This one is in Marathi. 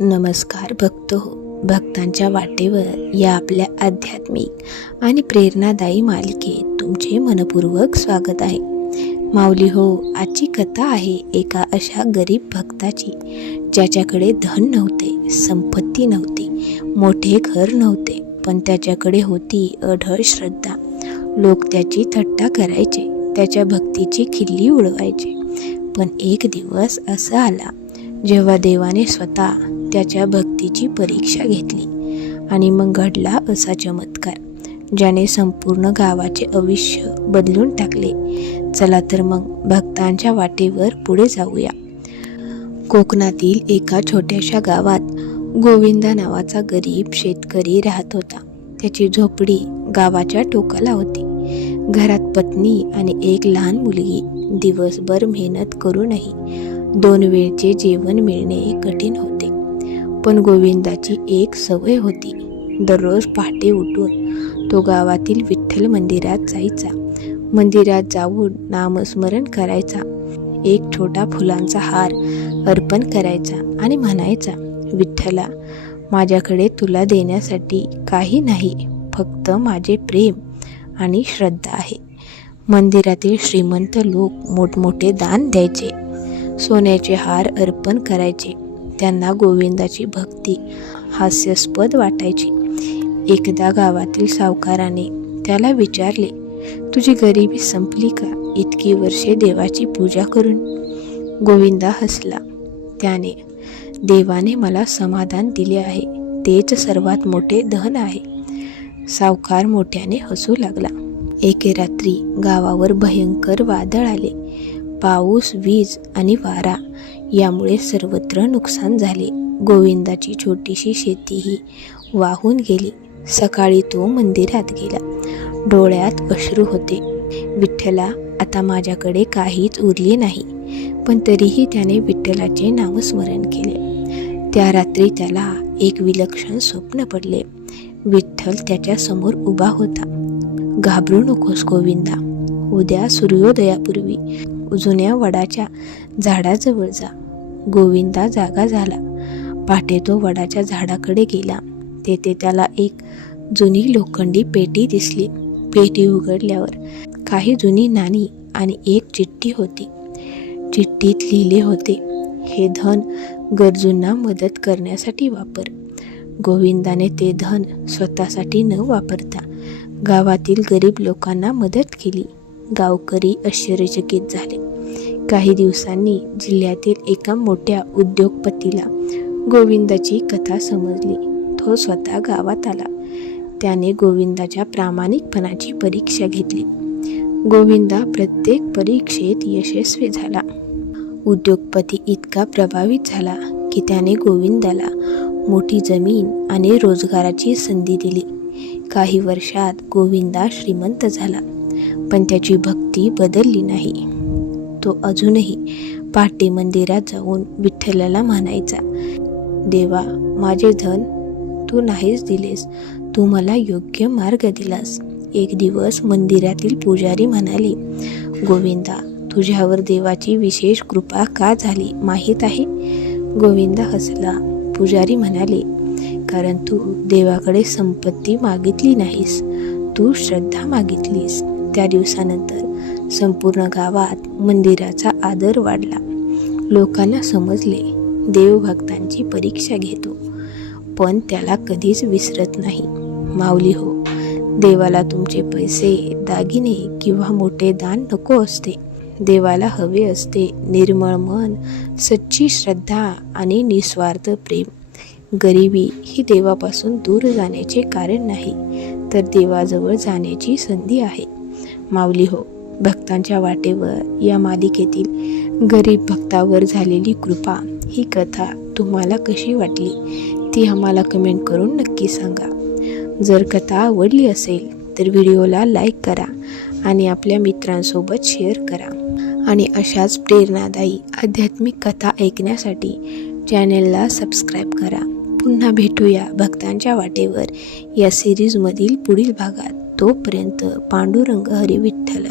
नमस्कार भक्त हो. भक्तांच्या वाटेवर या आपल्या आध्यात्मिक आणि प्रेरणादायी मालिकेत तुमचे मनपूर्वक स्वागत आहे. माऊली हो, आजची कथा आहे एका अशा गरीब भक्ताची ज्याच्याकडे धन नव्हते, संपत्ती नव्हती, मोठे घर नव्हते, पण त्याच्याकडे होती अढळ श्रद्धा. लोक त्याची थट्टा करायचे, त्याच्या भक्तीची खिल्ली उडवायचे. पण एक दिवस असा आला जेव्हा देवाने स्वतः त्याच्या भक्तीची परीक्षा घेतली आणि मग घडला असा चमत्कार ज्याने संपूर्ण गावाचे आयुष्य बदलून टाकले. चला तर मग भक्तांच्या वाटेवर पुढे जाऊया. कोकणातील एका छोट्याशा गावात गोविंदा नावाचा गरीब शेतकरी राहत होता. त्याची झोपडी गावाच्या टोकाला होती. घरात पत्नी आणि एक लहान मुलगी. दिवसभर मेहनत करूनही 2 वेळचे जेवण मिळणे कठीण होते. पण गोविंदाची एक सवय होती. दररोज पहाटे उठून तो गावातील विठ्ठल मंदिरात जायचा. मंदिरात जाऊन नामस्मरण करायचा, एक छोटा फुलांचा हार अर्पण करायचा आणि म्हणायचा, विठ्ठला, माझ्याकडे तुला देण्यासाठी काही नाही, फक्त माझे प्रेम आणि श्रद्धा आहे. मंदिरातील श्रीमंत लोक मोठमोठे दान द्यायचे, सोन्याचे हार अर्पण करायचे. त्यांना गोविंदाची भक्ती हास्यास्पद वाटायची. एकदा गावातील सावकाराने त्याला विचारले, तुझी गरिबी संपली का, इतकी वर्षे देवाची पूजा करून? गोविंदा हसला. त्याने, देवाने मला समाधान दिले आहे, तेच सर्वात मोठे धन आहे. सावकार मोठ्याने हसू लागला. एके रात्री गावावर भयंकर वादळ आले. पाऊस, वीज आणि वारा यामुळे सर्वत्र नुकसान झाले. गोविंदाची छोटीशी शेतीही वाहून गेली. सकाळी तो मंदिरात गेला. डोळ्यात अश्रू होते. विठ्ठला, आता माझ्याकडे काहीच उरले नाही. पण तरीही त्याने विठ्ठलाचे नामस्मरण केले. त्या रात्री त्याला एक विलक्षण स्वप्न पडले. विठ्ठल त्याच्या समोर उभा होता. घाबरू नकोस गोविंदा, उद्या सूर्योदयापूर्वी जुन्या वडाच्या झाडाजवळ जा. गोविंदा जागा झाला. पहाटे तो वडाच्या झाडाकडे गेला. तेथे त्याला एक जुनी लोखंडी पेटी दिसली. पेटी उघडल्यावर काही जुनी नाणी आणि एक चिठ्ठी होती. चिठ्ठीत लिहिले होते, हे धन गरजूंना मदत करण्यासाठी वापर. गोविंदाने ते धन स्वतःसाठी न वापरता गावातील गरीब लोकांना मदत केली. गावकरी आश्चर्यचकित झाले. काही दिवसांनी जिल्ह्यातील एका मोठ्या उद्योगपतीला गोविंदाची कथा समजली. तो स्वतः गावात आला. त्याने गोविंदाच्या प्रामाणिकपणाची परीक्षा घेतली. गोविंदा प्रत्येक परीक्षेत यशस्वी झाला. उद्योगपती इतका प्रभावित झाला की त्याने गोविंदाला मोठी जमीन आणि रोजगाराची संधी दिली. काही वर्षात गोविंदा श्रीमंत झाला, पण त्याची भक्ती बदलली नाही. तो अजूनही पहाटे मंदिरात जाऊन विठ्ठलाला म्हणायचा, देवा, माझे धन तू नाहीच दिलेस, तू मला योग्य मार्ग दिलास. एक दिवस मंदिरातील पुजारी म्हणाले, गोविंदा, तुझ्यावर देवाची विशेष कृपा का झाली माहीत आहे? गोविंदा हसला. पुजारी म्हणाले, कारण तू देवाकडे संपत्ती मागितली नाहीस, तू श्रद्धा मागितलीस. त्या दिवसानंतर संपूर्ण गावात मंदिराचा आदर वाढला. लोकांना समजले, देव भक्तांची परीक्षा घेतो, पण त्याला कधीच विसरत नाही. माऊली हो, देवाला तुमचे पैसे, दागिने किंवा मोठे दान नको असते. देवाला हवे असते निर्मळ मन, सच्ची श्रद्धा आणि निस्वार्थ प्रेम. गरिबी ही देवापासून दूर जाण्याचे कारण नाही, तर देवाजवळ जाण्याची संधी आहे. माऊली हो, भक्तांच्या वाटेवर या मालिकेतील गरीब भक्तावर झालेली कृपा ही कथा तुम्हाला कशी वाटली ती आम्हाला कमेंट करून नक्की सांगा. जर कथा आवडली असेल तर व्हिडिओला लाईक करा आणि आपल्या मित्रांसोबत शेअर करा. आणि अशाच प्रेरणादायी आध्यात्मिक कथा ऐकण्यासाठी चॅनेलला सबस्क्राईब करा. पुन्हा भेटूया भक्तांच्या वाटेवर या सिरीजमधील पुढील भागात. तोपर्यंत पांडुरंग हरी विठ्ठल.